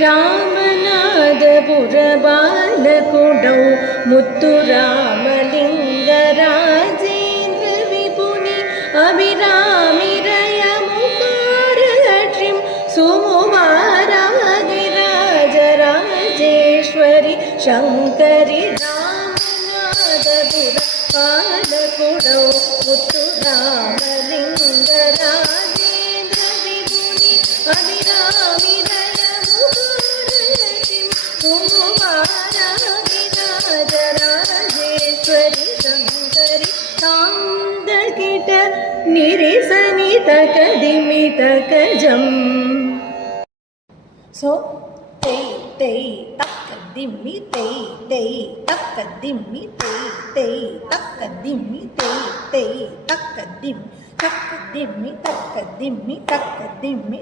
रामनाथपुरबालकुडौ मुत्तुरामलिङ्गराजेन्द्रविपुनि अभिरामिरयमुकारलक्ष्मीं सुमुवारागिराजराजेश्वरि शङ्करि रामनाथपुरबालकुडौ मुत्तुरामलिङ्गराजेन्द्रविपुनि अभिरामिरयमुकारलक्ष्मीं सुमुवारागिराजराजेश्वरि शङ्करि तान्दकिट निरिसनितकदिमितकजम्. So tei tei takadimi tei tei takadimi tei tei takadimi tei tei takadim takadimi takadimi takadimi